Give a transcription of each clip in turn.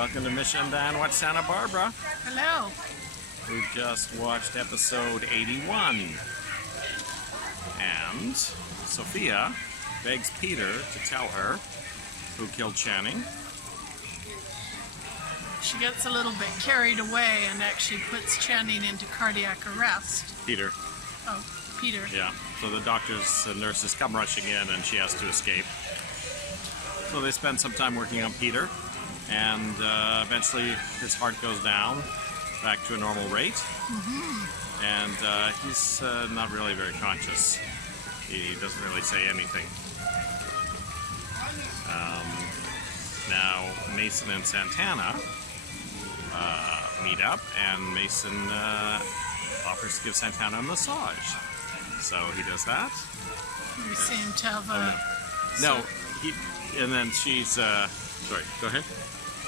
Welcome to Misha Dianne, What's Santa Barbara? Hello. We just watched episode 81. And Sophia begs Peter to tell her who killed Channing. She gets a little bit carried away and actually puts Channing into cardiac arrest. Peter. Oh, Peter. Yeah. So the doctors and nurses come rushing in and she has to escape. So they spend some time working on Peter. And eventually his heart goes down back to a normal rate. Mm-hmm. And he's not really very conscious. He doesn't really say anything. Now Mason and Santana meet up, and Mason offers to give Santana a massage. So he does that. We seem to have a... And then she's... sorry, go ahead.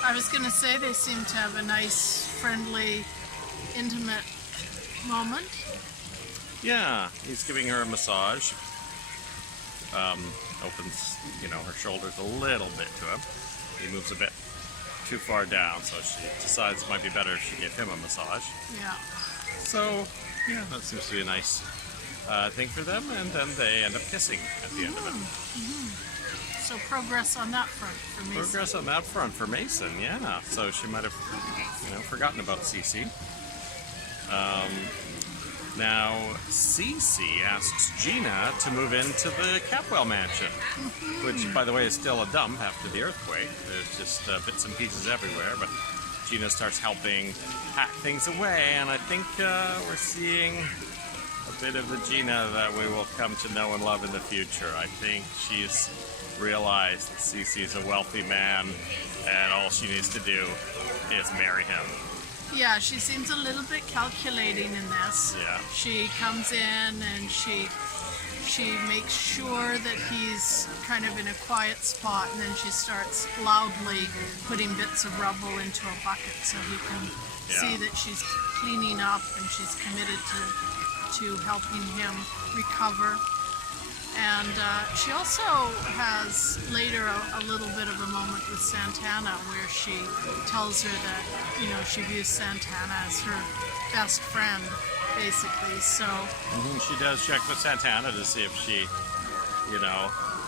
I was going to say they seem to have a nice, friendly, intimate moment. Yeah, he's giving her a massage. Opens, her shoulders a little bit to him. He moves a bit too far down, so she decides it might be better if she gave him a massage. Yeah. So, yeah, that seems to be a nice thing for them, and then they end up kissing at the end of it. Mm-hmm. So progress on that front for Mason. Progress on that front for Mason, yeah. So she might have, forgotten about Cece. Now, Cece asks Gina to move into the Capwell mansion, which, by the way, is still a dump after the earthquake. There's just bits and pieces everywhere, but Gina starts helping pack things away, and I think we're seeing a bit of the Gina that we will come to know and love in the future. I think she's realized that Cece's a wealthy man, and all she needs to do is marry him. Yeah, she seems a little bit calculating in this. Yeah. She comes in and she makes sure that he's kind of in a quiet spot, and then she starts loudly putting bits of rubble into a bucket so he can see that she's cleaning up and she's committed to helping him recover. And she also has later a little bit of a moment with Santana where she tells her that, she views Santana as her best friend, basically, so... She does check with Santana to see if she,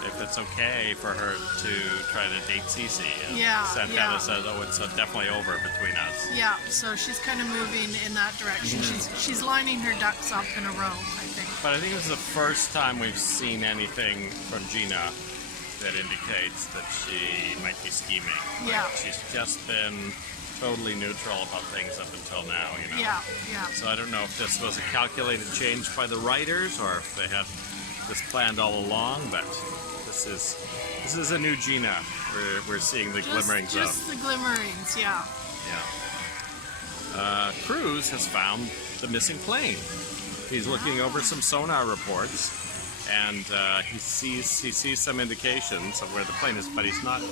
if it's okay for her to try to date Cece. And Santana says, oh, it's definitely over between us. Yeah, so she's kind of moving in that direction. She's lining her ducks up in a row, I think. But I think this is the first time we've seen anything from Gina that indicates that she might be scheming. Yeah. She's just been totally neutral about things up until now, Yeah. So I don't know if this was a calculated change by the writers or if they had this planned all along, but this is a new Gina. We're seeing the glimmerings of. Just the glimmerings, yeah. Yeah. Cruz has found the missing plane. He's looking over some sonar reports, and he sees some indications of where the plane is, but he's not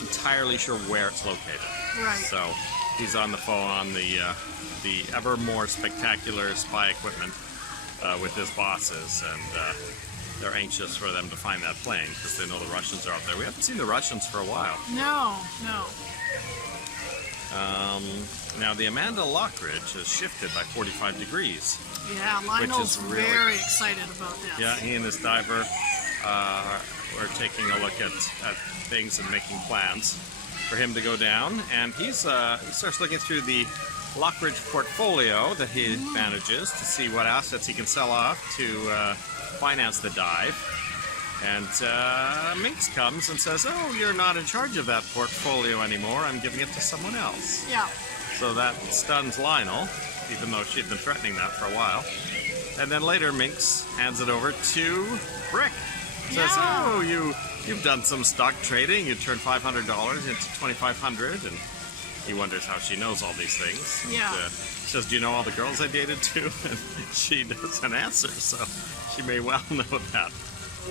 entirely sure where it's located. Right. So he's on the phone on the ever more spectacular spy equipment with his bosses, and they're anxious for them to find that plane because they know the Russians are out there. We haven't seen the Russians for a while. No. Now the Amanda Lockridge has shifted by 45 degrees. Yeah, Lionel's very excited about this. Yeah, he and his diver are taking a look at things and making plans for him to go down. And he starts looking through the Lockridge portfolio that he manages to see what assets he can sell off to finance the dive. And Minx comes and says, oh, you're not in charge of that portfolio anymore. I'm giving it to someone else. Yeah. So that stuns Lionel, even though she'd been threatening that for a while. And then later, Minx hands it over to Brick. Says, oh, you've done some stock trading. You turned $500 into $2,500. And he wonders how she knows all these things. Yeah. And, he says, do you know all the girls I dated too? And she doesn't answer, so she may well know that.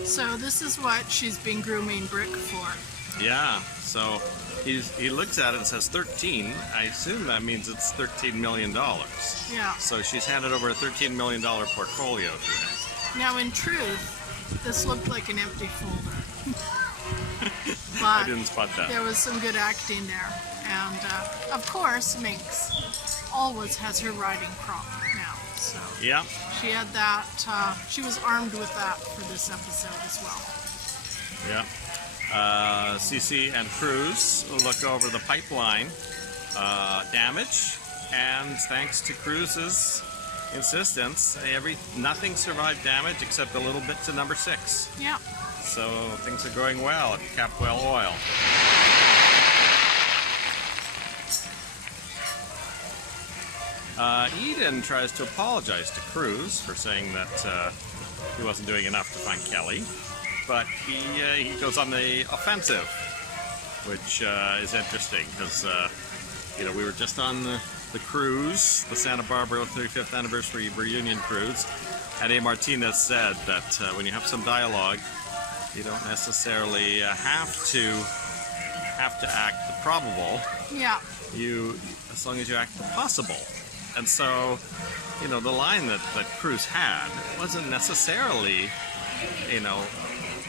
So this is what she's been grooming Brick for. Yeah, so he looks at it and says 13. I assume that means it's $13 million. Yeah. So she's handed over a $13 million portfolio to him. Now, in truth, this looked like an empty folder. I didn't spot that. There was some good acting there. And, of course, Minx always has her riding crop now. So Yeah. she had that. She was armed with that for this episode as well. Yeah. Cece and Cruz look over the pipeline damage, and thanks to Cruz's insistence, nothing survived damage except a little bit to number 6. Yeah. So things are going well at Capwell Oil. Eden tries to apologize to Cruz for saying that he wasn't doing enough to find Kelly, but he goes on the offensive, which is interesting because we were just on the cruise, the Santa Barbara 35th anniversary reunion cruise, and Martinez said that when you have some dialogue, you don't necessarily have to act the probable. Yeah. As long as you act the possible. And so, the line that Cruz had wasn't necessarily,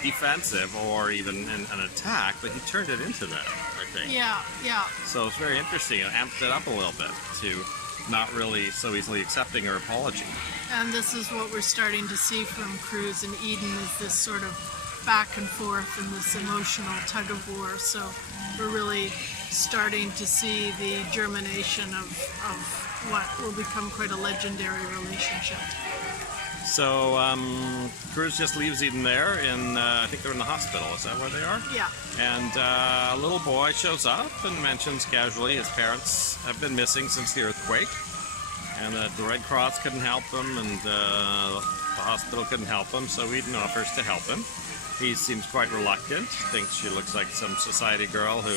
defensive or even an attack, but he turned it into that, I think. Yeah, yeah. So it's very interesting. It amped it up a little bit to not really so easily accepting her apology. And this is what we're starting to see from Cruz and Eden, is this sort of back and forth and this emotional tug of war. So we're really starting to see the germination of what will become quite a legendary relationship. So Cruz just leaves Eden there I think they're in the hospital. Is that where they are? Yeah. And a little boy shows up and mentions casually his parents have been missing since the earthquake, and that the Red Cross couldn't help him, and the hospital couldn't help him, so Eden offers to help him. He seems quite reluctant, thinks she looks like some society girl who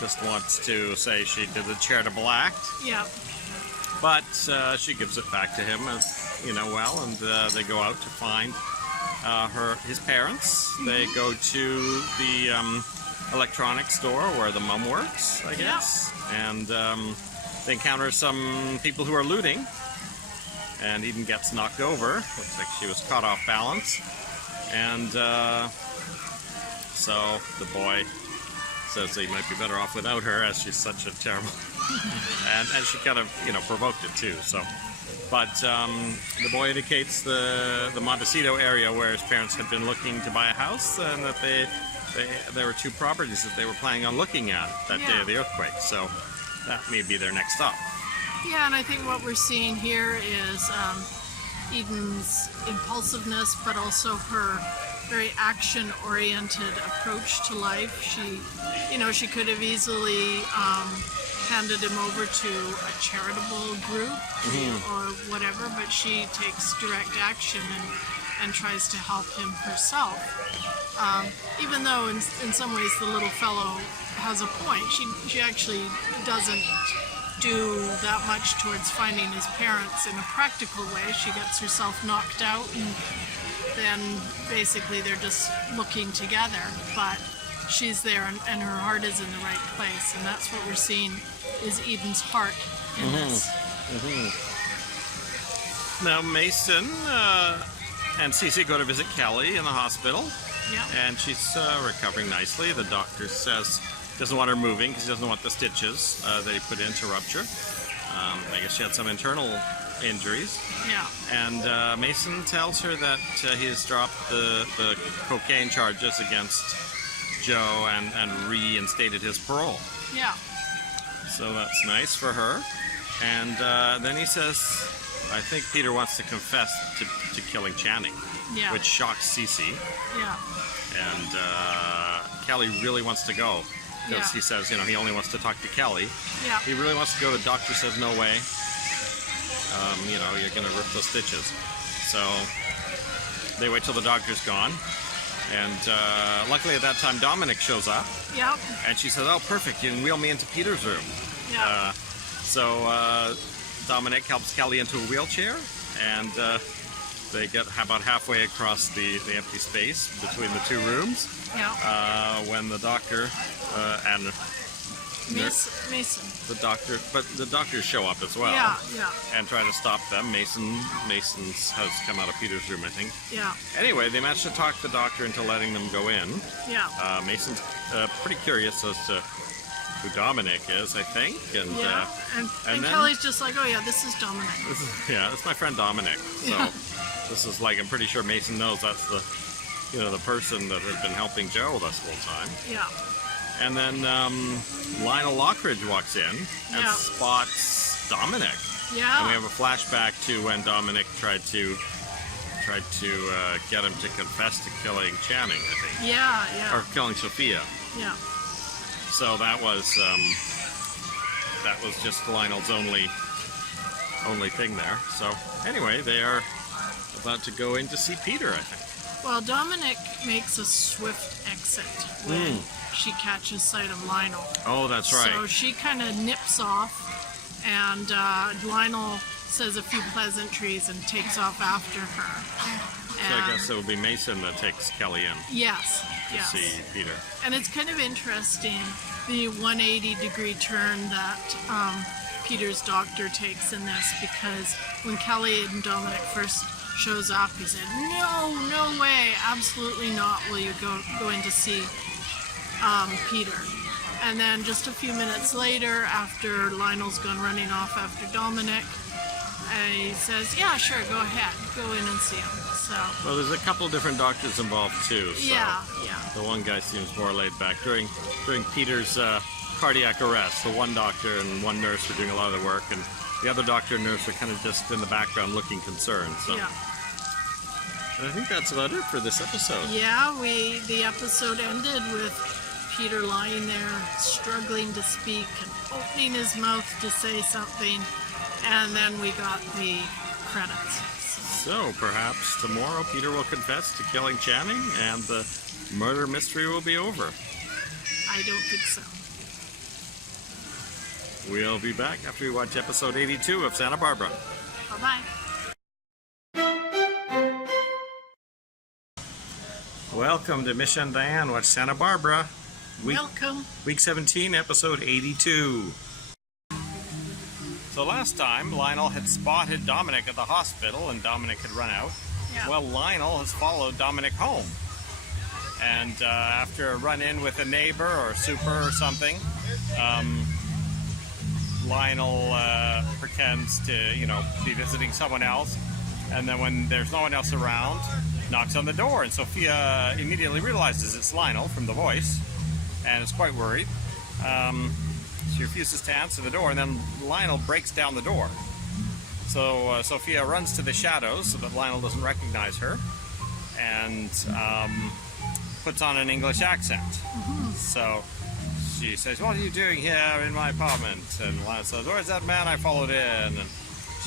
just wants to say she did a charitable act. Yeah. But she gives it back to him, and they go out to find his parents. They go to the electronics store where the mum works, I guess, and they encounter some people who are looting, and Eden gets knocked over. Looks like she was caught off balance, and so the boy says he might be better off without her, as she's such a terrible and she kind of provoked it too. So but the boy indicates the Montecito area where his parents had been looking to buy a house, and that there were 2 properties that they were planning on looking at that day of the earthquake, so that may be their next stop. Yeah, and I think what we're seeing here is Eden's impulsiveness, but also her very action-oriented approach to life. She could have easily handed him over to a charitable group or whatever, but she takes direct action and tries to help him herself. Even though in some ways the little fellow has a point, she actually doesn't do that much towards finding his parents in a practical way. She gets herself knocked out, and then basically they're just looking together, but she's there and her heart is in the right place, and that's what we're seeing is Eden's heart in this. Now Mason and Cece go to visit Kelly in the hospital, and she's recovering nicely. The doctor says doesn't want her moving because he doesn't want the stitches they put in to rupture. I guess she had some internal injuries. Yeah. And Mason tells her that he has dropped the cocaine charges against Joe and reinstated his parole. Yeah. So that's nice for her. And then he says, I think Peter wants to confess to killing Channing, which shocks Cece. Yeah. And Kelly really wants to go because he says, he only wants to talk to Kelly. Yeah. He really wants to go. The doctor says, no way. You're going to rip those stitches. So they wait till the doctor's gone. And luckily at that time, Dominic shows up. Yeah. And she says, oh, perfect, you can wheel me into Peter's room. Yeah. So Dominic helps Kelly into a wheelchair, and they get about halfway across the empty space between the 2 rooms. Yeah. When the doctor and Mason. the doctors show up as well. Yeah, yeah. And try to stop them. Mason's has come out of Peter's room, I think. Yeah. Anyway, they managed to talk the doctor into letting them go in. Yeah. Mason's pretty curious as to who Dominic is, I think. And Yeah, and then- Kelly's just like, oh yeah, this is Dominic. this is my friend Dominic. So Yeah. this is like, I'm pretty sure Mason knows that's the, the person that has been helping Joe this whole time. Yeah. And then Lionel Lockridge walks in and Yeah. spots Dominic. Yeah. And we have a flashback to when Dominic tried to get him to confess to killing Channing, I think, Yeah, or killing Sophia. yeah. So that was just Lionel's only thing there. So anyway, they are about to go in to see Peter, I think. Well, Dominic makes a swift exit when she catches sight of Lionel. Oh, that's right. So she kind of nips off, and Lionel says a few pleasantries and takes off after her. So I guess it will be Mason that takes Kelly in Yes, to yes. see Peter. And it's kind of interesting, the 180-degree turn that Peter's doctor takes in this, because when Kelly and Dominic first shows up, he said, no way, absolutely not will you go in to see Peter. And then just a few minutes later, after Lionel's gone running off after Dominic, he says, yeah, sure, go ahead, go in and see him. So, Well, there's a couple different doctors involved too. So yeah. the one guy seems more laid back. During Peter's cardiac arrest, the one doctor and one nurse were doing a lot of the work, and the other doctor and nurse were kind of just in the background looking concerned. So Yeah. And I think that's about it for this episode. Yeah, the episode ended with Peter lying there struggling to speak and opening his mouth to say something, and then we got the credits. So perhaps tomorrow Peter will confess to killing Channing and the murder mystery will be over. I don't think so. We'll be back after we watch episode 82 of Santa Barbara. Bye-bye. Welcome to Misha Dianne Watch Santa Barbara. Welcome. Week 17, episode 82. So last time, Lionel had spotted Dominic at the hospital and Dominic had run out. Yeah. Well, Lionel has followed Dominic home. And after a run-in with a neighbor or super or something, Lionel pretends to, be visiting someone else. And then when there's no one else around, knocks on the door. And Sophia immediately realizes it's Lionel from the voice and is quite worried. She refuses to answer the door, and then Lionel breaks down the door. So Sophia runs to the shadows so that Lionel doesn't recognize her, and puts on an English accent. So she says, "What are you doing here in my apartment?" And Lionel says, "Where's that man I followed in?" And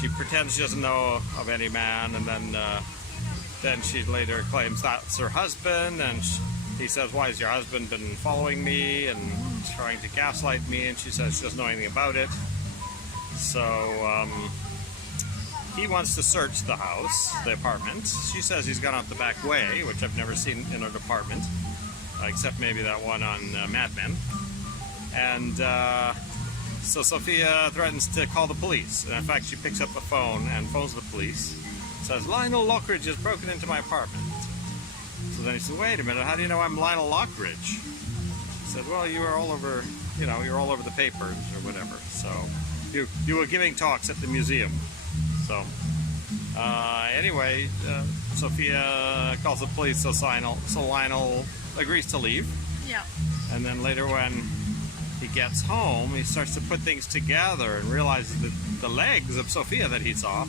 she pretends she doesn't know of any man, and then she later claims that's her husband, and he says, "Why has your husband been following me and trying to gaslight me?" And she says she doesn't know anything about it. So he wants to search the house, the apartment. She says he's gone out the back way, which I've never seen in an apartment, except maybe that one on Mad Men. And so Sophia threatens to call the police. And in fact, she picks up the phone and phones the police. Says, "Lionel Lockridge has broken into my apartment." So then he said, "Wait a minute, how do you know I'm Lionel Lockridge?" He said, "Well, you were all over, you're all over the papers or whatever. So you were giving talks at the museum." So anyway, Sophia calls the police, so Lionel agrees to leave. Yeah. And then later when he gets home, he starts to put things together and realizes that the legs of Sophia that he saw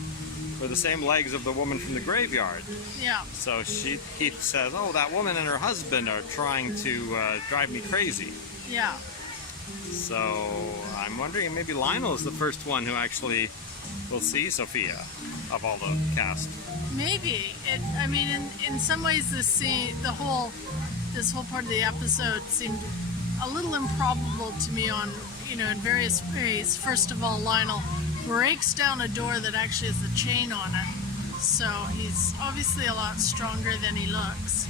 were the same legs of the woman from the graveyard. Yeah. So Keith says, "Oh, that woman and her husband are trying to drive me crazy." Yeah. So I'm wondering if maybe Lionel is the first one who actually will see Sophia of all the cast. Maybe. In some ways, this scene, this whole part of the episode seemed a little improbable to me in various ways. First of all, Lionel breaks down a door that actually has a chain on it, so he's obviously a lot stronger than he looks.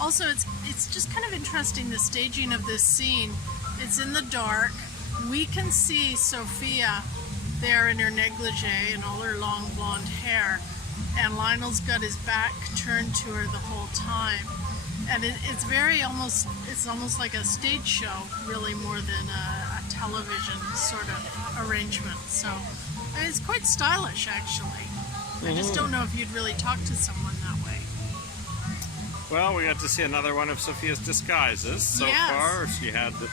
Also, it's just kind of interesting, the staging of this scene. It's in the dark. We can see Sophia there in her negligee and all her long blonde hair, and Lionel's got his back turned to her the whole time. And it's it's almost like a stage show, really, more than a television sort of arrangement. So it's quite stylish, actually. I just don't know if you'd really talk to someone that way. Well, we got to see another one of Sophia's disguises so far. She had the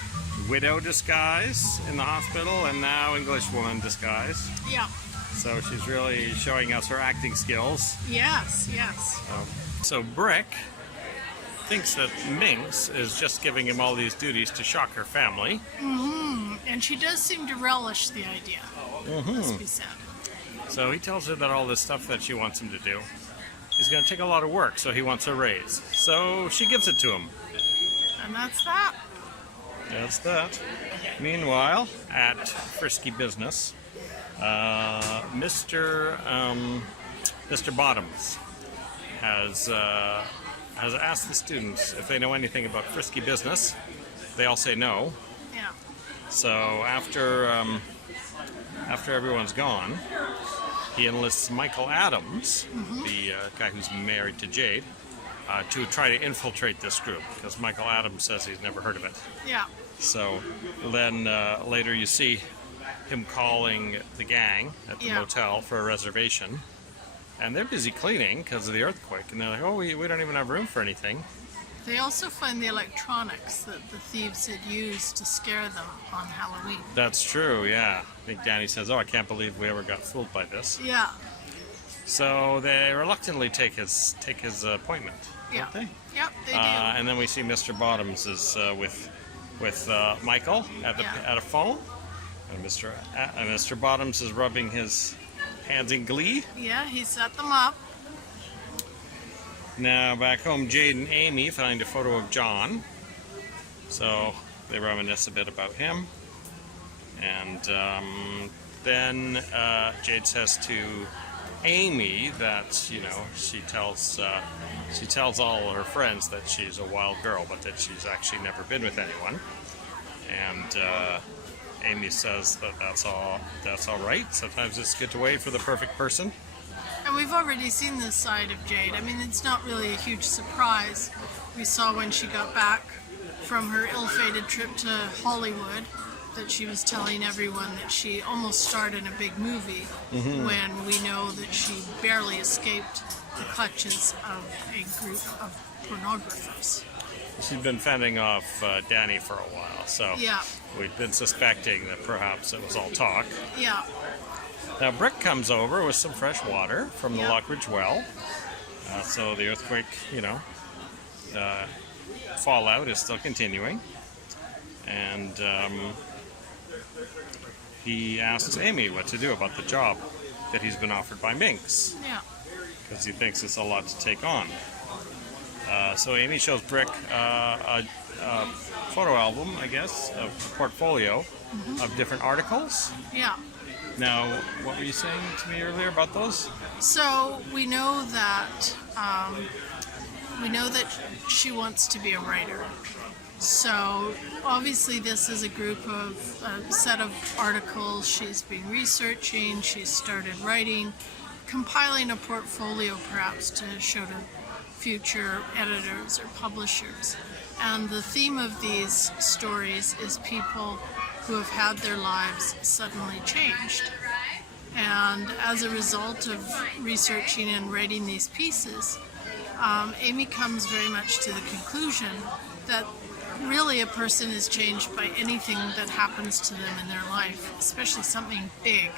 widow disguise in the hospital and now Englishwoman disguise. Yeah. So she's really showing us her acting skills. Yes, yes. So Brick thinks that Minx is just giving him all these duties to shock her family. And she does seem to relish the idea, must be said. So he tells her that all this stuff that she wants him to do is going to take a lot of work, so he wants a raise. So she gives it to him. And that's that. That's that. Meanwhile, at Frisky Business, Mr. Bottoms has asked the students if they know anything about Frisky Business. They all say no. Yeah. So after everyone's gone, he enlists Michael Adams, the guy who's married to Jade, to try to infiltrate this group, because Michael Adams says he's never heard of it. Yeah. So then later you see him calling the gang at the motel for a reservation, and they're busy cleaning because of the earthquake, and they're like, oh, we don't even have room for anything. They also find the electronics that the thieves had used to scare them on Halloween. That's true, yeah. I think Danny says, oh, I can't believe we ever got fooled by this. Yeah. So they reluctantly take his appointment, don't they? Yep, they do. And then we see Mr. Bottoms is with Michael at a phone, and Mr. Bottoms is rubbing his hands in glee. Yeah, he set them up. Now back home, Jade and Amy find a photo of John, so they reminisce a bit about him, and then Jade says to Amy that she tells all her friends that she's a wild girl, but that she's actually never been with anyone, and Amy says that that's all right. Sometimes it's good to wait for the perfect person. And we've already seen this side of Jade. I mean, it's not really a huge surprise. We saw when she got back from her ill-fated trip to Hollywood that she was telling everyone that she almost starred in a big movie, when we know that she barely escaped the clutches of a group of pornographers. She's been fending off Danny for a while, so we've been suspecting that perhaps it was all talk. Yeah. Now Brick comes over with some fresh water from the Lockridge well, so the earthquake, fallout is still continuing, and he asks Amy what to do about the job that he's been offered by Minx, because he thinks it's a lot to take on. So Amy shows Brick a photo album, I guess, a portfolio of different articles. Yeah. Now, what were you saying to me earlier about those? So we know that she wants to be a writer. So obviously this is a set of articles she's been researching. She's started writing, compiling a portfolio perhaps to show to future editors or publishers. And the theme of these stories is people who have had their lives suddenly changed. And as a result of researching and writing these pieces, Amy comes very much to the conclusion that really a person is changed by anything that happens to them in their life, especially something big,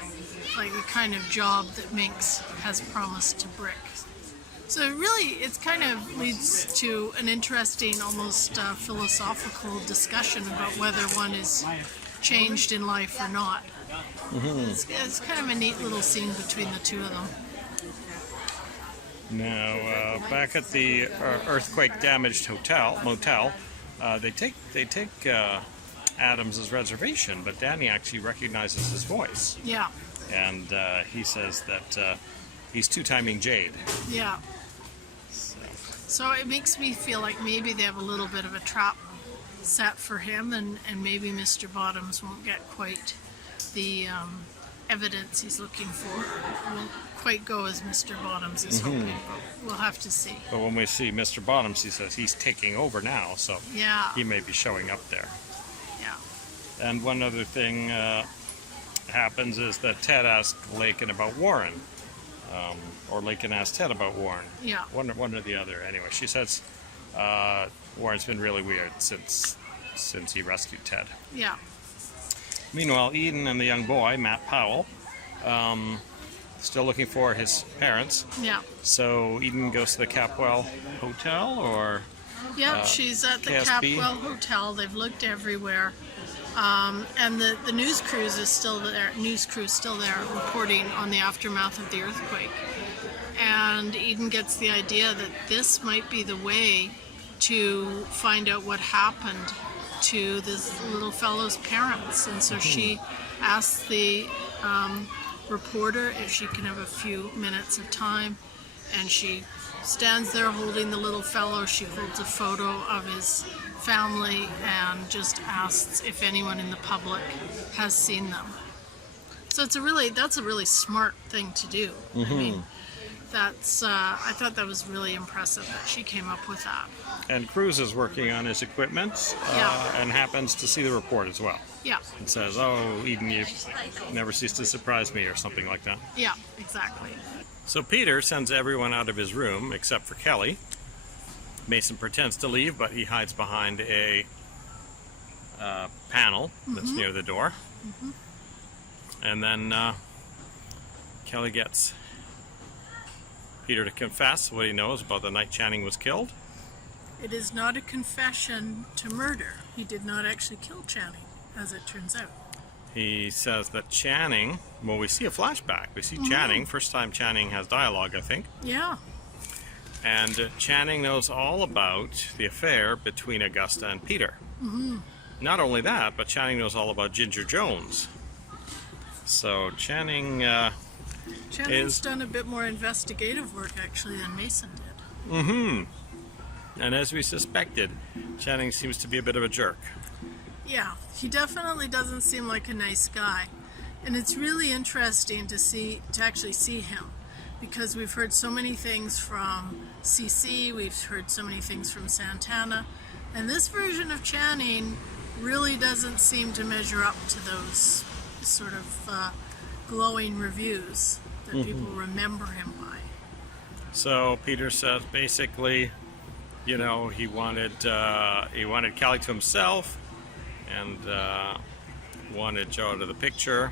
like the kind of job that Minx has promised to Brick. So it kind of leads to an interesting, almost philosophical discussion about whether one is changed in life or not. It's kind of a neat little scene between the two of them. Now, back at the earthquake-damaged motel, they take Adams's reservation, but Danny actually recognizes his voice. Yeah. And he says that he's two-timing Jade. Yeah. So it makes me feel like maybe they have a little bit of a trap set for him, and maybe Mr. Bottoms won't get quite the evidence he's looking for. It won't quite go as Mr. Bottoms is hoping, but we'll have to see. But when we see Mr. Bottoms, he says he's taking over now, so Yeah, he may be showing up there. yeah. And one other thing happens is that Ted asked Lakin about Warren, or Lakin asked Ted about Warren. Yeah. One or the other. Anyway, she says Warren's been really weird since he rescued Ted. Yeah. Meanwhile, Eden and the young boy, Matt Powell, still looking for his parents. Yeah. So Eden goes to the Capwell Hotel, or Yep, she's at the KSB. Capwell Hotel. They've looked everywhere. And the news crew is still there. News crew's still there reporting on the aftermath of the earthquake. And Eden gets the idea that this might be the way to find out what happened to this little fellow's parents. And so she asks the reporter if she can have a few minutes of time, and she stands there holding the little fellow. She holds a photo of his family and just asks if anyone in the public has seen them. So that's a really smart thing to do. I mean, that's I thought that was really impressive that she came up with that. And Cruz is working on his equipment and happens to see the report as well. Yeah, It says, "Oh, Eden, you never cease to surprise me," or something like that. yeah, exactly. So Peter sends everyone out of his room except for Kelly. Mason pretends to leave, but he hides behind a panel that's near the door. And then Kelly gets Peter to confess what he knows about the night Channing was killed. It is not a confession to murder. He did not actually kill Channing, as it turns out. He says that Channing, well, we see a flashback. We see Channing, first time Channing has dialogue, I think. Yeah, And Channing knows all about the affair between Augusta and Peter. Not only that, but Channing knows all about Ginger Jones. So Channing Channing's done a bit more investigative work actually than Mason did. and as we suspected, Channing seems to be a bit of a jerk. Yeah, he definitely doesn't seem like a nice guy. And it's really interesting to actually see him, because we've heard so many things from CC, we've heard so many things from Santana, and this version of Channing really doesn't seem to measure up to those sort of glowing reviews that people remember him by. So Peter says basically, you know, he wanted Kelly to himself, and wanted Joe out of the picture,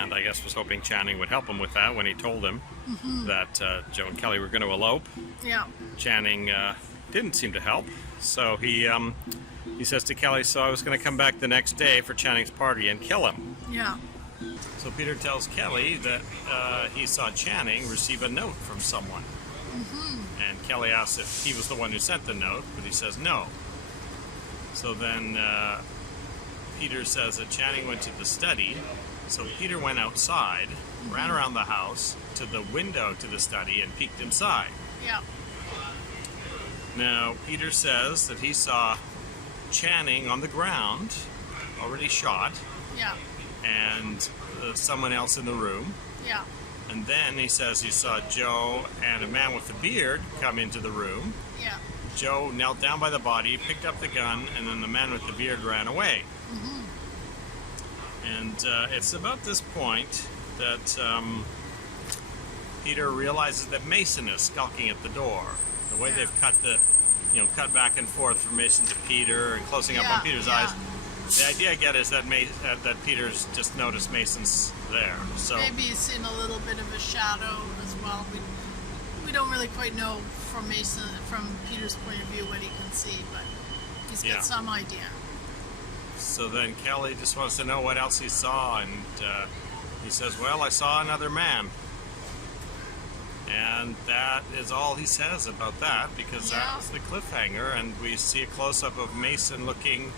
and I guess was hoping Channing would help him with that when he told him that Joe and Kelly were going to elope. Yeah, Channing didn't seem to help, so he says to Kelly, "So I was going to come back the next day for Channing's party and kill him." yeah, So Peter tells Kelly that he saw Channing receive a note from someone. And Kelly asks if he was the one who sent the note, but he says no. So then Peter says that Channing went to the study. So Peter went outside, ran around the house to the window to the study, and peeked inside. yeah, Now, Peter says that he saw Channing on the ground, already shot, yeah, and someone else in the room. yeah, And then he says he saw Joe and a man with a beard come into the room. yeah, Joe knelt down by the body, picked up the gun, and then the man with the beard ran away. And it's about this point that Peter realizes that Mason is skulking at the door. The way they've cut cut back and forth from Mason to Peter and closing up on Peter's eyes. The idea I get is that that Peter's just noticed Mason's there. So maybe he's seen a little bit of a shadow as well. We don't really quite know from Peter's point of view what he can see, but he's got some idea. So then Kelly just wants to know what else he saw, and he says, "Well, I saw another man." And that is all he says about that, because that's the cliffhanger, and we see a close-up of Mason looking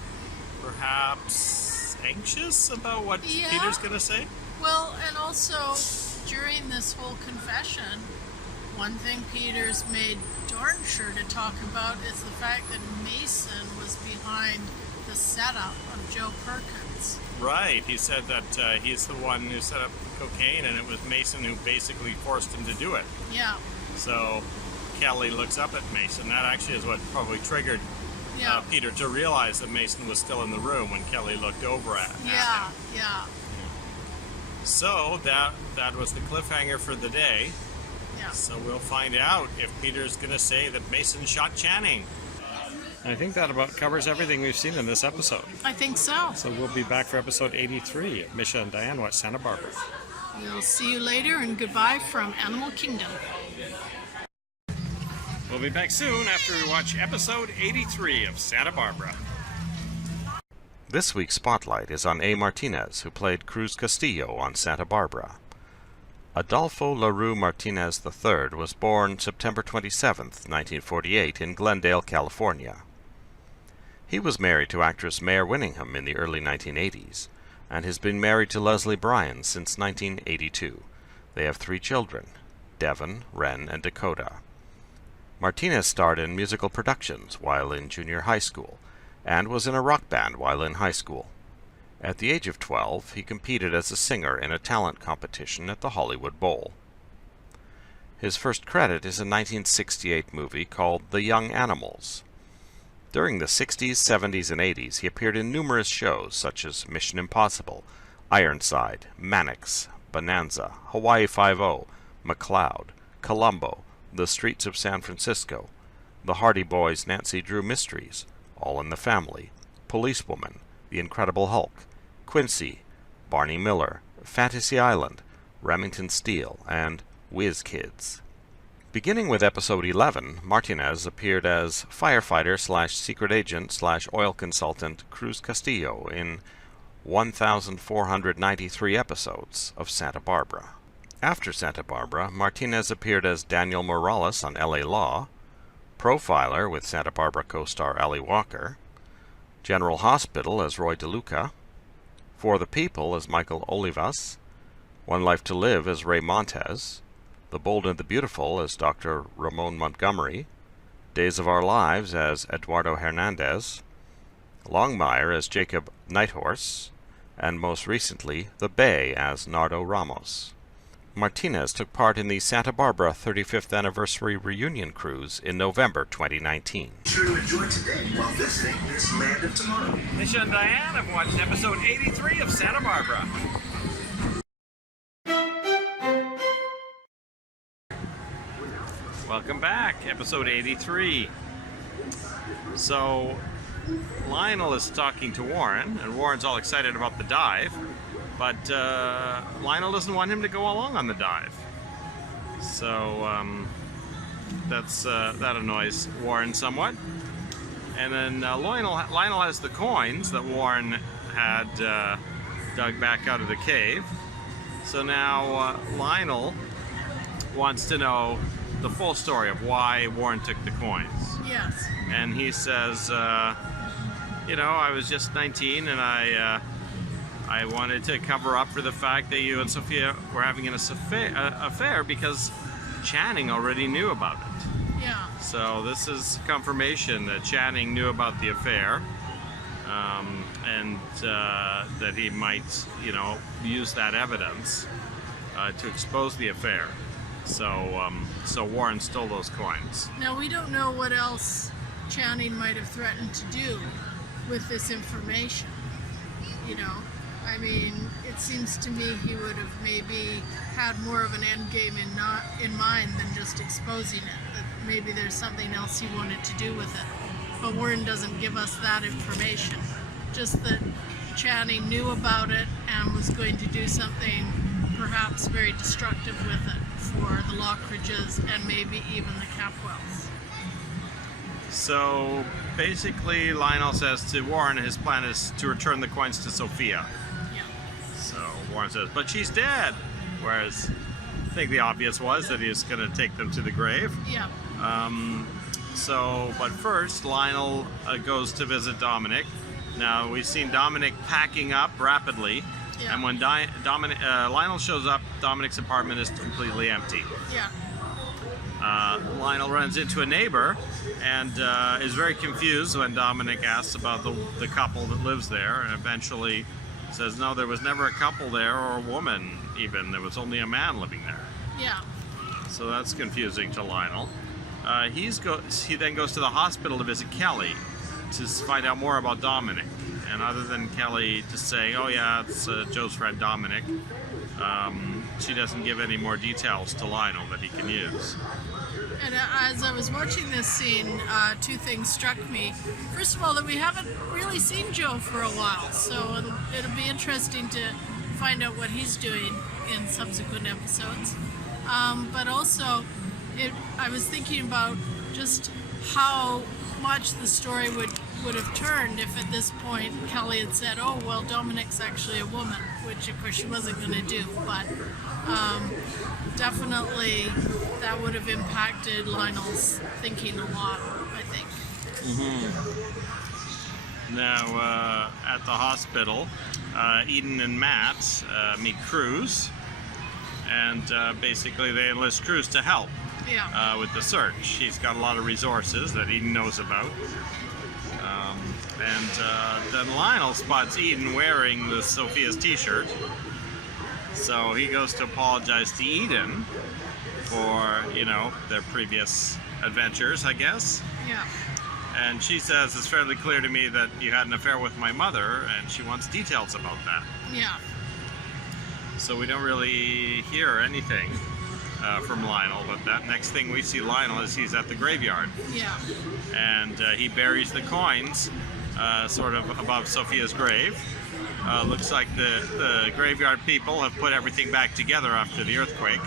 perhaps anxious about what Peter's going to say. Well, and also during this whole confession, one thing Peter's made darn sure to talk about is the fact that Mason was behind the setup of Joe Perkins. Martinez. Right. He said that he's the one who set up the cocaine, and it was Mason who basically forced him to do it. Yeah. So Kelly looks up at Mason. That actually is what probably triggered Yeah. Peter to realize that Mason was still in the room when Kelly looked over at him. Yeah. So that was the cliffhanger for the day. Yeah. So we'll find out if Peter's going to say that Mason shot Channing. I think that about covers everything we've seen in this episode. I think so. So we'll be back for episode 83 of Misha and Dianne Watch Santa Barbara. We'll see you later, and goodbye from Animal Kingdom. We'll be back soon after we watch episode 83 of Santa Barbara. This week's spotlight is on A. Martinez, who played Cruz Castillo on Santa Barbara. Adolfo LaRue Martinez III was born September 27, 1948, in Glendale, California. He was married to actress Mare Winningham in the early 1980s, and has been married to Leslie Bryan since 1982. They have 3 children, Devon, Ren, and Dakota. Martinez starred in musical productions while in junior high school, and was in a rock band while in high school. At the age of 12, he competed as a singer in a talent competition at the Hollywood Bowl. His first credit is a 1968 movie called The Young Animals. During the 60s, 70s, and 80s, he appeared in numerous shows such as Mission Impossible, Ironside, Mannix, Bonanza, Hawaii Five-0, McCloud, Columbo, The Streets of San Francisco, The Hardy Boys' Nancy Drew Mysteries, All in the Family, Policewoman, The Incredible Hulk, Quincy, Barney Miller, Fantasy Island, Remington Steele, and Whiz Kids. Beginning with episode 11, Martinez appeared as firefighter/secret agent/oil consultant Cruz Castillo in 1,493 episodes of Santa Barbara. After Santa Barbara, Martinez appeared as Daniel Morales on L.A. Law, Profiler with Santa Barbara co-star Ali Walker, General Hospital as Roy DeLuca, For the People as Michael Olivas, One Life to Live as Ray Montez, The Bold and the Beautiful as Dr. Ramon Montgomery, Days of Our Lives as Eduardo Hernandez, Longmire as Jacob Nighthorse, and most recently The Bay as Nardo Ramos. Martinez took part in the Santa Barbara 35th Anniversary Reunion Cruise in November 2019. Be sure to enjoy today while visiting this land of tomorrow. Misha and Dianne have watched episode 83 of Santa Barbara. Welcome back, episode 83. So, Lionel is talking to Warren, and Warren's all excited about the dive, but Lionel doesn't want him to go along on the dive. So, that annoys Warren somewhat. And then Lionel has the coins that Warren had dug back out of the cave. So now Lionel wants to know the full story of why Warren took the coins. Yes. And he says, I was just 19 and I wanted to cover up for the fact that you and Sophia were having an affair because Channing already knew about it. Yeah. So this is confirmation that Channing knew about the affair, and that he might, use that evidence to expose the affair. So Warren stole those coins. Now, we don't know what else Channing might have threatened to do with this information. I mean, it seems to me he would have maybe had more of an end game in mind than just exposing it. That maybe there's something else he wanted to do with it. But Warren doesn't give us that information. Just that Channing knew about it and was going to do something perhaps very destructive with it for the Lockridges and maybe even the Capwells. So basically, Lionel says to Warren his plan is to return the coins to Sophia. Yeah. So Warren says, but she's dead. Whereas I think the obvious was that he's going to take them to the grave. Yeah. But first, Lionel goes to visit Dominic. Now, we've seen Dominic packing up rapidly. Yeah. And when Lionel shows up, Dominic's apartment is completely empty. Yeah. Lionel runs into a neighbor and is very confused when Dominic asks about the couple that lives there. And eventually, Says no, there was never a couple there or a woman even. There was only a man living there. Yeah. So that's confusing to Lionel. He then goes to the hospital to visit Kelly to find out more about Dominic. And other than Kelly just saying, oh yeah, it's Joe's friend Dominic, she doesn't give any more details to Lionel that he can use. And as I was watching this scene, two things struck me. First of all, that we haven't really seen Joe for a while, so it'll be interesting to find out what he's doing in subsequent episodes. But also, I was thinking about just how much the story would have turned if at this point Kelly had said, oh, well, Dominic's actually a woman, which of course she wasn't going to do, but definitely that would have impacted Lionel's thinking a lot, I think. Now, at the hospital, Eden and Matt meet Cruz, and basically they enlist Cruz to help with the search. He's got a lot of resources that Eden knows about. Then Lionel spots Eden wearing the Sophia's t-shirt. So he goes to apologize to Eden for, their previous adventures, I guess. Yeah. And she says, it's fairly clear to me that you had an affair with my mother, and she wants details about that. Yeah. So we don't really hear anything from Lionel, but that next thing we see Lionel is he's at the graveyard. Yeah. And he buries the coins sort of above Sophia's grave. Looks like the graveyard people have put everything back together after the earthquake.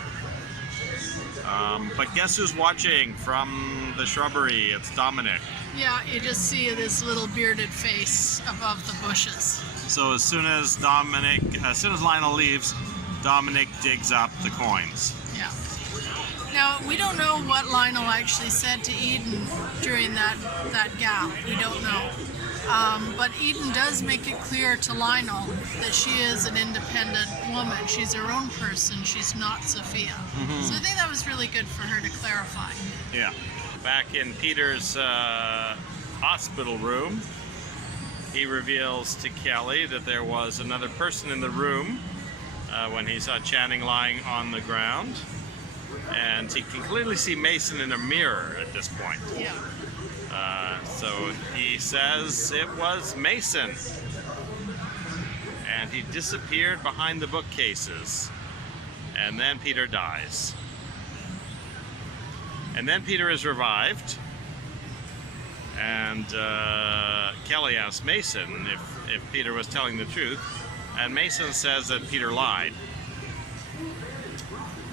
But guess who's watching from the shrubbery? It's Dominic. Yeah, you just see this little bearded face above the bushes. So as soon as Lionel leaves, Dominic digs up the coins. Yeah. Now, we don't know what Lionel actually said to Eden during that gap. We don't know. But Eden does make it clear to Lionel that she is an independent woman. She's her own person. She's not Sophia. So I think that was really good for her to clarify. Yeah. Back in Peter's hospital room, he reveals to Kelly that there was another person in the room when he saw Channing lying on the ground. And he can clearly see Mason in a mirror at this point. Yeah. So he says it was Mason. And he disappeared behind the bookcases. And then Peter dies. And then Peter is revived. And Kelly asks Mason if Peter was telling the truth. And Mason says that Peter lied.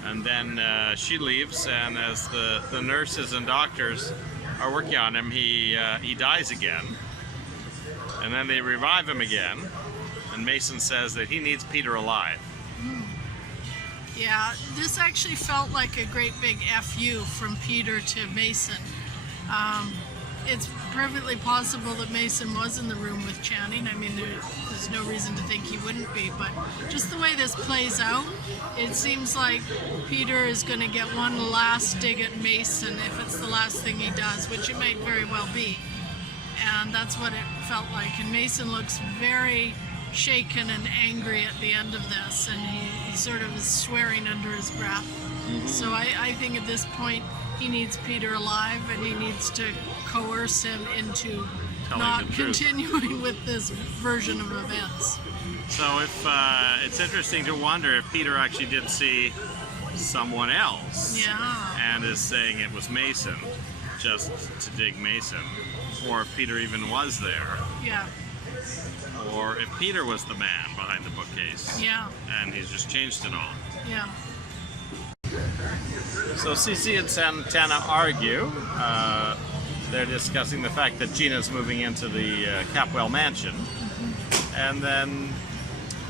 And then she leaves, and as the nurses and doctors are working on him, he dies again. And then they revive him again, and Mason says that he needs Peter alive. Yeah, this actually felt like a great big FU from Peter to Mason. It's perfectly possible that Mason was in the room with Channing. I mean, there's no reason to think he wouldn't be, but just the way this plays out, it seems like Peter is going to get one last dig at Mason if it's the last thing he does, which it might very well be. And that's what it felt like. And Mason looks very shaken and angry at the end of this, and he sort of is swearing under his breath. So I think at this point he needs Peter alive, and he needs to coerce him into not continuing with this version of events. So if it's interesting to wonder if Peter actually did see someone else, and is saying it was Mason, just to dig Mason, or if Peter even was there. Yeah. Or if Peter was the man behind the bookcase. Yeah. And he's just changed it all. Yeah. So Cece and Santana argue. They're discussing the fact that Gina's moving into the Capwell mansion. And then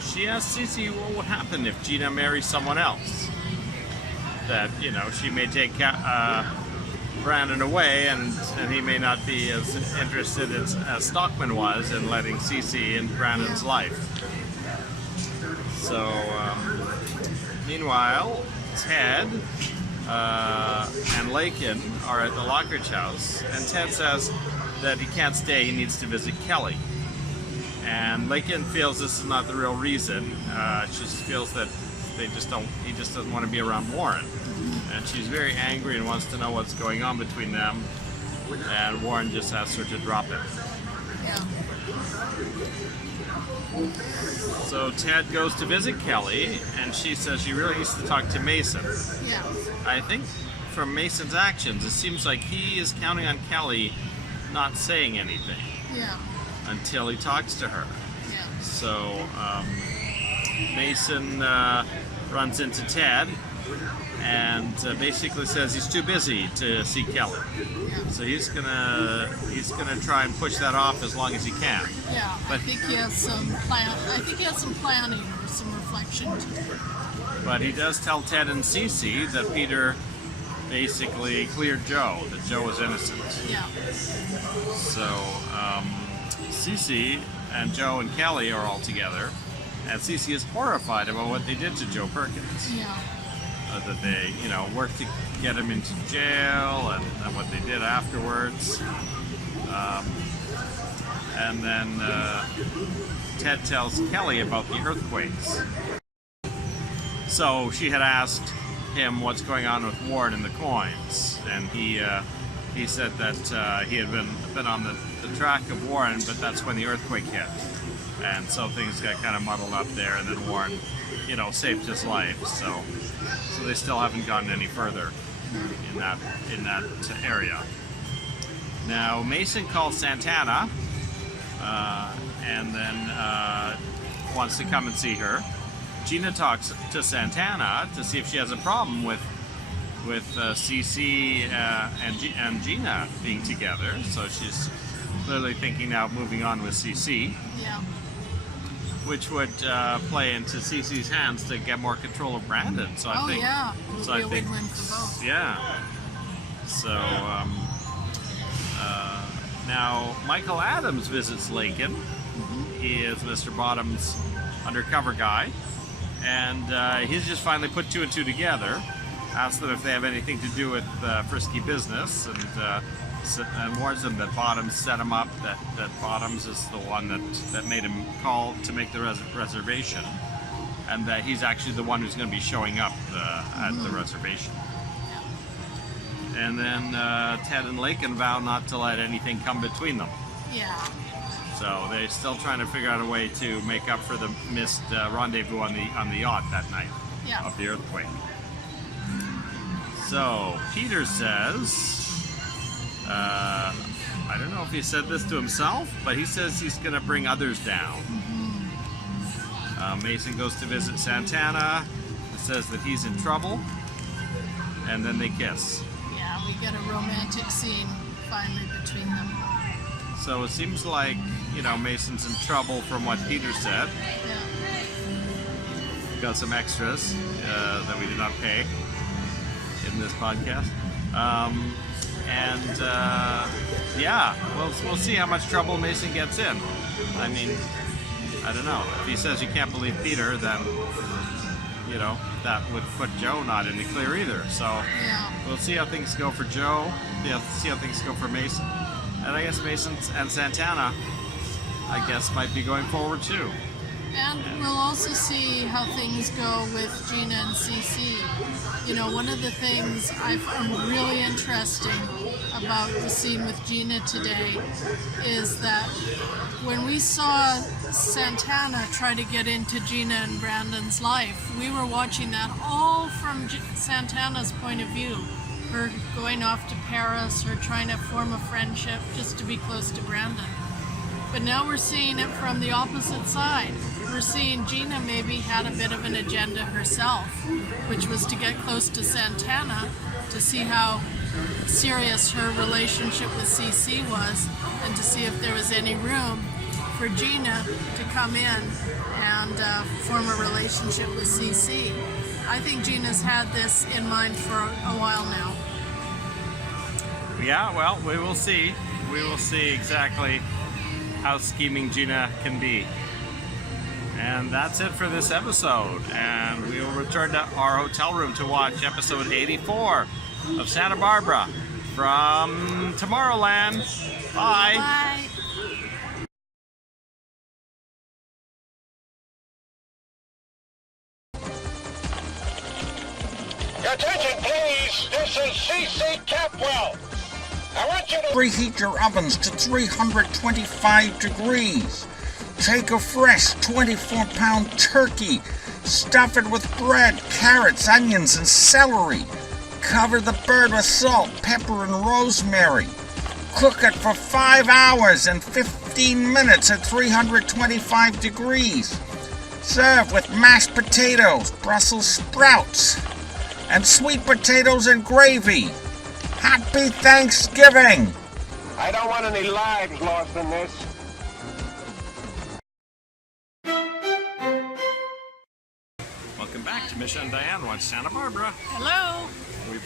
she asks Cece, well, what would happen if Gina marries someone else? That, she may take Brandon away, and he may not be as interested as Stockman was in letting Cece in Brandon's life. So, meanwhile, Ted and Lakin are at the Lockridge house, and Ted says that he can't stay, he needs to visit Kelly. And Lakin feels this is not the real reason. She just feels that he just doesn't want to be around Warren. And she's very angry and wants to know what's going on between them. And Warren just asks her to drop it. Yeah. So Ted goes to visit Kelly, and she says she really needs to talk to Mason. Yeah. I think from Mason's actions, it seems like he is counting on Kelly not saying anything Yeah. until he talks to her. Yeah. So Mason runs into Ted and basically says he's too busy to see Kelly. Yeah. So he's gonna try and push that off as long as he can. Yeah. I But- think he has some planning or some reflection to do. But he does tell Ted and Cece that Peter basically cleared Joe, that Joe was innocent. Yeah. So Cece and Joe and Kelly are all together, and Cece is horrified about what they did to Joe Perkins. Yeah. That they, worked to get him into jail, and what they did afterwards. And then Ted tells Kelly about the earthquakes. So she had asked him what's going on with Warren and the coins, and he said that he had been on the track of Warren, but that's when the earthquake hit, and so things got kind of muddled up there. And then Warren, saved his life. So they still haven't gotten any further in that area. Now Mason calls Santana, and then wants to come and see her. Gina talks to Santana to see if she has a problem with Cece and Gina being together. So she's clearly thinking now of moving on with Cece, Yeah. which would play into Cece's hands to get more control of Brandon. So I think, Yeah. It would so be I a think, win-win for both. yeah. So now Michael Adams visits Lakin. He is Mr. Bottom's undercover guy, and he's just finally put two and two together. Asks them if they have anything to do with Frisky Business, and warns them that Bottoms set him up. That Bottoms is the one that made him call to make the reservation, and that he's actually the one who's going to be showing up at the reservation. And then Ted and Lakin vow not to let anything come between them. Yeah. So they're still trying to figure out a way to make up for the missed rendezvous on the yacht that night Yeah. of the earthquake. So Peter says, I don't know if he said this to himself, but he says he's going to bring others down. Mason goes to visit Santana, and says that he's in trouble, and then they kiss. Yeah, we get a romantic scene finally between them. So it seems like, Mason's in trouble from what Peter said. Yeah. Got some extras that we did not pay in this podcast. We'll see how much trouble Mason gets in. I mean, I don't know. If he says you can't believe Peter, then, that would put Joe not in the clear either. So Yeah. we'll see how things go for Joe. See how things go for Mason. And I guess Mason and Santana, might be going forward too. And we'll also see how things go with Gina and Cece. One of the things I found really interesting about the scene with Gina today is that when we saw Santana try to get into Gina and Brandon's life, we were watching that all from Santana's point of view. Her going off to Paris, her trying to form a friendship just to be close to Brandon. But now we're seeing it from the opposite side. We're seeing Gina maybe had a bit of an agenda herself, which was to get close to Santana to see how serious her relationship with Cece was, and to see if there was any room for Gina to come in and form a relationship with Cece. I think Gina's had this in mind for a while now. Yeah, well, we will see. We will see exactly how scheming Gina can be. And that's it for this episode. And we will return to our hotel room to watch episode 84 of Santa Barbara from Tomorrowland. Bye. Bye. Your attention, please. This is CC Capwell. I want you to Preheat your ovens to 325 degrees. Take a fresh 24-pound turkey. Stuff it with bread, carrots, onions, and celery. Cover the bird with salt, pepper, and rosemary. Cook it for 5 hours and 15 minutes at 325 degrees. Serve with mashed potatoes, Brussels sprouts, and sweet potatoes and gravy. Happy Thanksgiving! I don't want any lives lost in this. Welcome back to Misha and Dianne Watch Santa Barbara. Hello. We've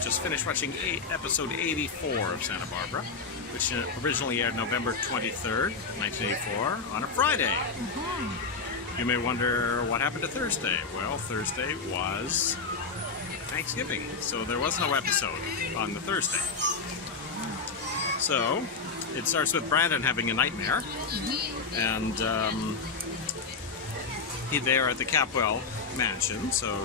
just finished watching episode 84 of Santa Barbara, which originally aired November 23rd, 1984, on a Friday. You may wonder what happened to Thursday. Well, Thursday was Thanksgiving, so there was no episode on the Thursday. So, it starts with Brandon having a nightmare, and they're at the Capwell mansion, so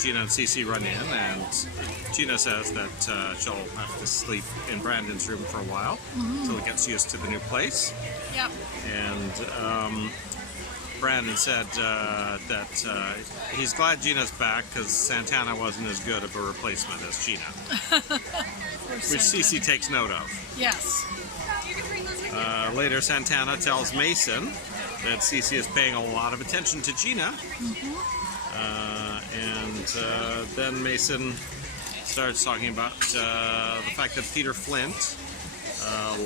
Gina and Cece run in, and Gina says that she'll have to sleep in Brandon's room for a while until he gets used to the new place. Yep. And Brandon said that he's glad Gina's back because Santana wasn't as good of a replacement as Gina, which Cece takes note of. Yes. Later, Santana tells Mason that Cece is paying a lot of attention to Gina, and then Mason starts talking about the fact that Peter Flint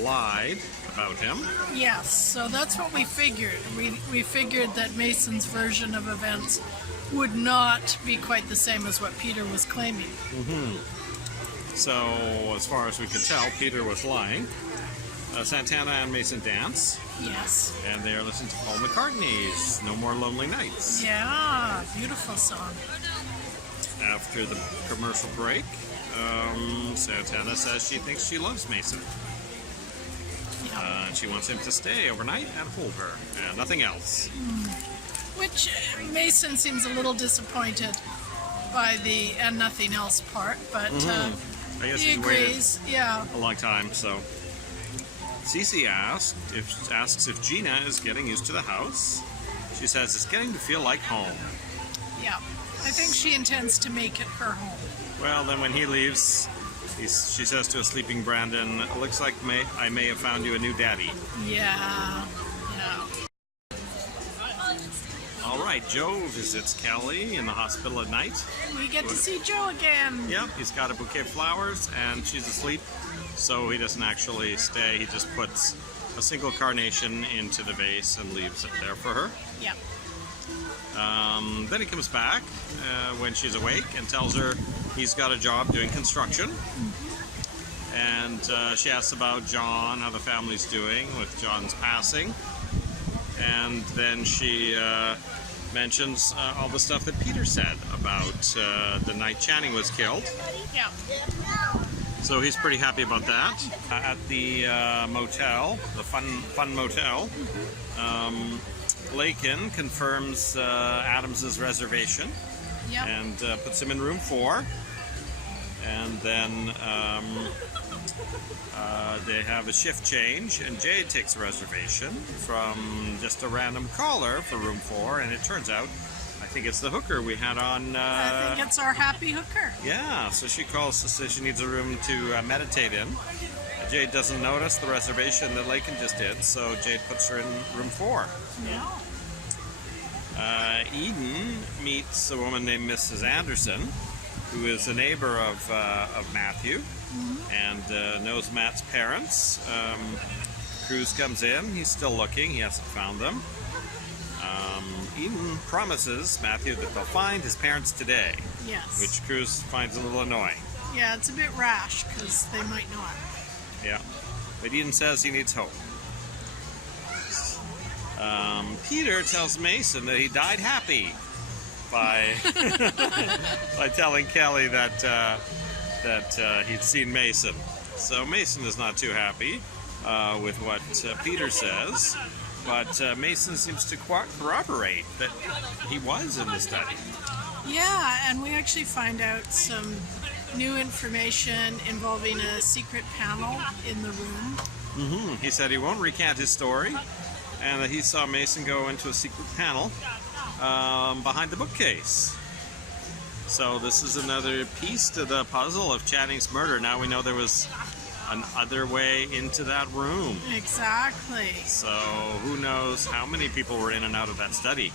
lied about him. Yes, so that's what we figured. We figured that Mason's version of events would not be quite the same as what Peter was claiming. So, as far as we could tell, Peter was lying. Santana and Mason dance, Yes. and they are listening to Paul McCartney's No More Lonely Nights. Yeah, beautiful song. After the commercial break, Santana says she thinks she loves Mason. She wants him to stay overnight and hold her, and nothing else. Which Mason seems a little disappointed by the "and nothing else" part, but I guess he he's waited agrees. Yeah. a long time, so. Cece asks if Gina is getting used to the house. She says it's getting to feel like home. Yeah. I think she intends to make it her home. Well, then when he leaves, she says to a sleeping Brandon, "It looks like I may have found you a new daddy." Yeah. All right, Joe visits Kelly in the hospital at night. We get to see Joe again. Yep, he's got a bouquet of flowers, and she's asleep, so he doesn't actually stay. He just puts a single carnation into the vase and leaves it there for her. Yep. Then he comes back when she's awake and tells her he's got a job doing construction. And she asks about John, how the family's doing with John's passing. And then she mentions all the stuff that Peter said about the night Channing was killed. Yeah. So he's pretty happy about that. At the motel, the fun motel, Lakin confirms Adams's reservation Yep. and puts him in room 4. And then they have a shift change, and Jade takes a reservation from just a random caller for room 4, and it turns out, I think it's the hooker we had on. I think it's our happy hooker. Yeah, so she calls to say she needs a room to meditate in. Jade doesn't notice the reservation that Lakin just did, so Jade puts her in room 4. Yeah. Eden meets a woman named Mrs. Anderson, who is a neighbor of Matthew, and knows Matt's parents. Cruz comes in. He's still looking. He hasn't found them. Eden promises Matthew that they'll find his parents today, Yes. which Cruz finds a little annoying. Yeah, it's a bit rash because they might not. Yeah. But Eden says he needs hope. Peter tells Mason that he died happy by by telling Kelly that he'd seen Mason. So Mason is not too happy with what Peter says, but Mason seems to corroborate that he was in the study. Yeah, and we actually find out some new information involving a secret panel in the room. He said he won't recant his story, and that he saw Mason go into a secret panel behind the bookcase. So this is another piece to the puzzle of Channing's murder. Now we know there was another way into that room. Exactly. So who knows how many people were in and out of that study.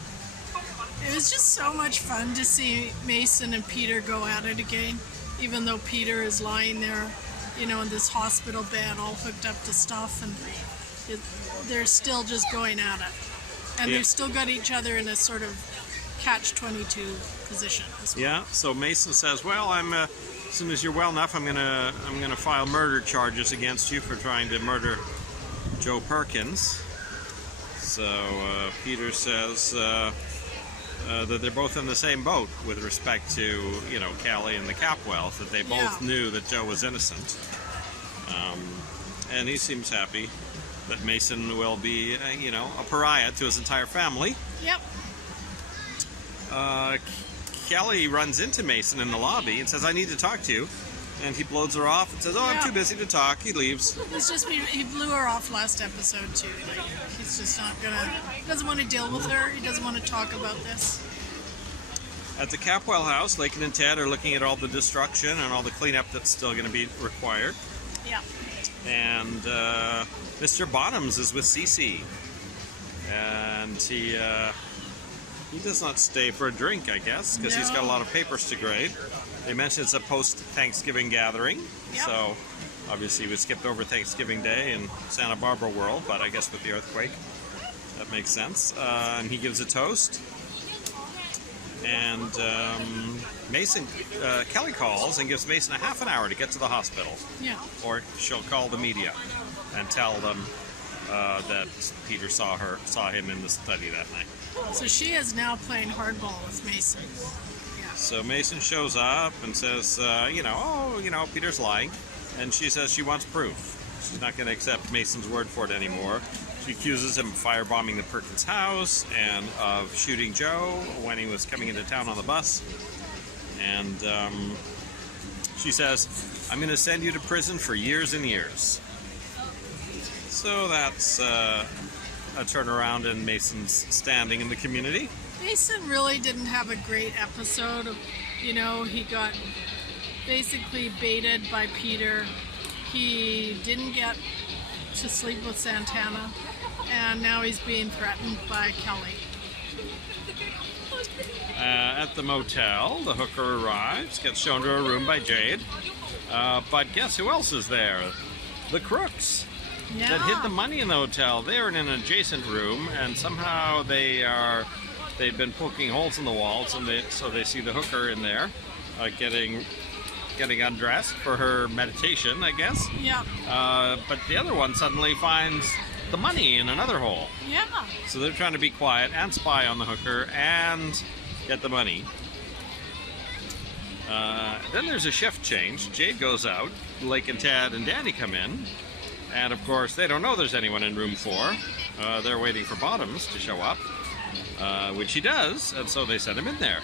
It was just so much fun to see Mason and Peter go at it again, even though Peter is lying there, you know, in this hospital bed all hooked up to stuff, and they're still just going at it. And they've still got each other in a sort of catch-22 position as well. Yeah, so Mason says, well, as soon as you're well enough, I'm gonna file murder charges against you for trying to murder Joe Perkins. So Peter says that they're both in the same boat with respect to, you know, Kelly and the Capwells, that they both knew that Joe was innocent. And he seems happy that Mason will be, you know, a pariah to his entire family. Yep. Kelly runs into Mason in the lobby and says, I need to talk to you. And he blows her off and says, oh, I'm too busy to talk. He leaves. It's just he blew her off last episode too. Like, he's just not gonna. He doesn't want to deal with her. He doesn't want to talk about this. At the Capwell house, Lakin and Ted are looking at all the destruction and all the cleanup that's still going to be required. Yeah. And Mr. Bottoms is with Cece, and he does not stay for a drink, I guess, because he's got a lot of papers to grade. They mentioned it's a post-Thanksgiving gathering, so obviously we skipped over Thanksgiving Day in Santa Barbara world, but I guess with the earthquake, that makes sense. And he gives a toast, and Kelly calls and gives Mason a half an hour to get to the hospital. Yeah. Or she'll call the media and tell them that Peter saw him in the study that night. So she is now playing hardball with Mason. So Mason shows up and says, Peter's lying. And she says she wants proof. She's not going to accept Mason's word for it anymore. She accuses him of firebombing the Perkins house and of shooting Joe when he was coming into town on the bus. And she says, I'm going to send you to prison for years and years. So that's a turnaround in Mason's standing in the community. Mason really didn't have a great episode. You know, he got basically baited by Peter. He didn't get to sleep with Santana, and now he's being threatened by Kelly. At the motel, the hooker arrives, gets shown to her room by Jade. But guess who else is there? The crooks that hid the money in the hotel. They're in an adjacent room, and somehow they've been poking holes in the walls, and so they see the hooker in there, getting undressed for her meditation, I guess. Yeah. But the other one suddenly finds the money in another hole. Yeah. So they're trying to be quiet and spy on the hooker and get the money. Then there's a shift change. Jade goes out. Lake and Tad and Danny come in. And of course, they don't know there's anyone in room 4. They're waiting for Bottoms to show up, which he does, and so they send him in there.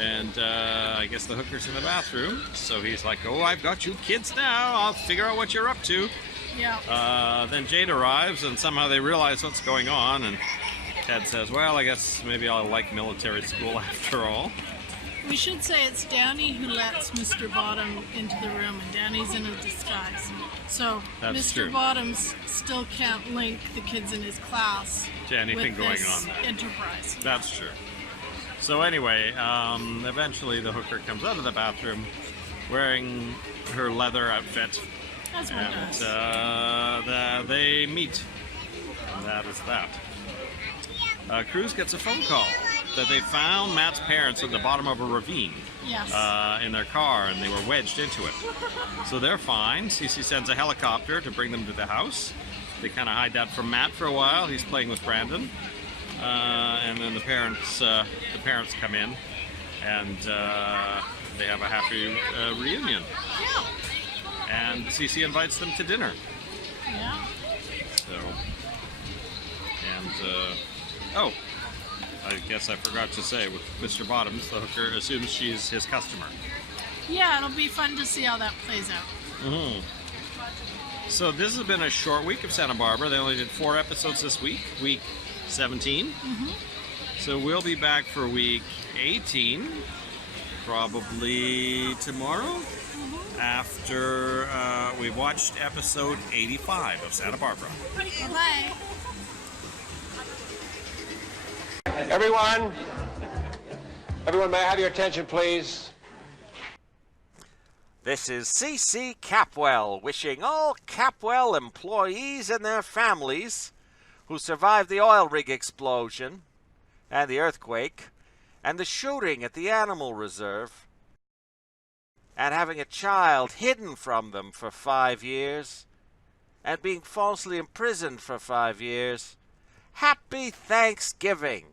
And I guess the hooker's in the bathroom, so he's like, oh, I've got you kids now. I'll figure out what you're up to. Yeah. Then Jade arrives, and somehow they realize what's going on, and Ted says, well, I guess maybe I'll like military school after all. We should say it's Danny who lets Mr. Bottom into the room, and Danny's in a disguise. So That's Mr. true. Bottoms still can't link the kids in his class To anything with going this on there. enterprise. That's true. So anyway, eventually the hooker comes out of the bathroom wearing her leather outfit, That's what it and does. they meet. And that is that. Cruz gets a phone call that they found Matt's parents at the bottom of a ravine Yes. in their car, and they were wedged into it. So they're fine. Cece sends a helicopter to bring them to the house. They kind of hide that from Matt for a while. He's playing with Brandon. And then the parents come in, and they have a happy reunion. Yeah. And Cece invites them to dinner. Yeah. So, and I guess I forgot to say, with Mr. Bottoms, the hooker assumes she's his customer. Yeah, it'll be fun to see how that plays out. So this has been a short week of Santa Barbara. They only did 4 episodes this week, week 17. So we'll be back for week 18, probably tomorrow, after we've watched episode 85 of Santa Barbara. Bye-bye. Everyone, may I have your attention, please? This is C.C. Capwell wishing all Capwell employees and their families who survived the oil rig explosion and the earthquake and the shooting at the animal reserve and having a child hidden from them for 5 years and being falsely imprisoned for 5 years, Happy Thanksgiving!